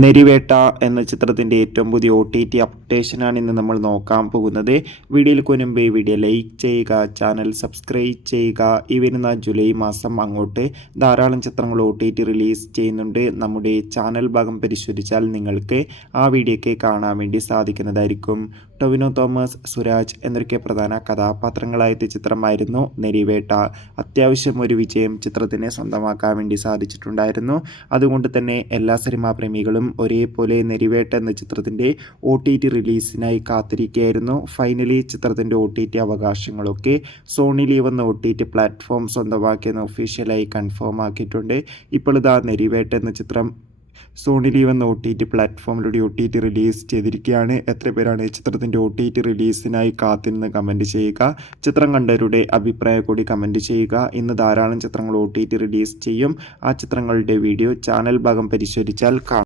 നെരിവേട്ട എന്ന ചിത്രത്തിൻ്റെ ഏറ്റവും പുതിയ OTT അപ്ഡേഷനാണ് ഇന്ന് നമ്മൾ നോക്കാൻ പോകുന്നത്. വീഡിയോയിൽ മുൻപ് വീഡിയോ ലൈക്ക് ചെയ്യുക, ചാനൽ സബ്സ്ക്രൈബ് ചെയ്യുക. ഈ വരുന്ന ജൂലൈ മാസം അങ്ങോട്ട് ധാരാളം ചിത്രങ്ങൾ OTT റിലീസ് ചെയ്യുന്നുണ്ട്. നമ്മുടെ ചാനൽ ഭാഗം പരിശോധിച്ചാൽ നിങ്ങൾക്ക് ആ വീഡിയോയ്ക്ക് കാണാൻ വേണ്ടി സാധിക്കുന്നതായിരിക്കും. ടൊവിനോ തോമസ്, സുരാജ് എന്നൊക്കെ പ്രധാന കഥാപാത്രങ്ങളായ ചിത്രമായിരുന്നു നെരിവേട്ട. അത്യാവശ്യം ഒരു വിജയം ചിത്രത്തിന് സ്വന്തമാക്കാൻ വേണ്ടി സാധിച്ചിട്ടുണ്ടായിരുന്നു. അതുകൊണ്ട് തന്നെ എല്ലാ സിനിമാ പ്രേമികളും ഒരേപോലെ നെരിവേട്ട എന്ന ചിത്രത്തിൻ്റെ OTT റിലീസിനായി കാത്തിരിക്കുകയായിരുന്നു. ഫൈനലി ചിത്രത്തിൻ്റെ OTT അവകാശങ്ങളൊക്കെ സോണി ലീവ് എന്ന OTT പ്ലാറ്റ്ഫോം സ്വന്തമാക്കിയെന്ന് ഒഫീഷ്യലായി കൺഫേം ആക്കിയിട്ടുണ്ട്. ഇപ്പോൾ ഇതാ നെരിവേട്ട എന്ന ചിത്രം സോണി ലീവ് എന്ന OTT പ്ലാറ്റ്ഫോമിലൂടെ OTT റിലീസ് ചെയ്തിരിക്കുകയാണ്. എത്ര പേരാണ് ചിത്രത്തിൻ്റെ OTT റിലീസിനായി കാത്തിരുന്ന് കമൻറ്റ് ചെയ്യുക. ചിത്രം കണ്ടവരുടെ അഭിപ്രായം കൂടി കമൻറ്റ് ചെയ്യുക. ഇന്ന് ധാരാളം ചിത്രങ്ങൾ OTT റിലീസ് ചെയ്യും. ആ ചിത്രങ്ങളുടെ വീഡിയോ ചാനൽ ഭാഗം പരിശോധിച്ചാൽ കാണാം.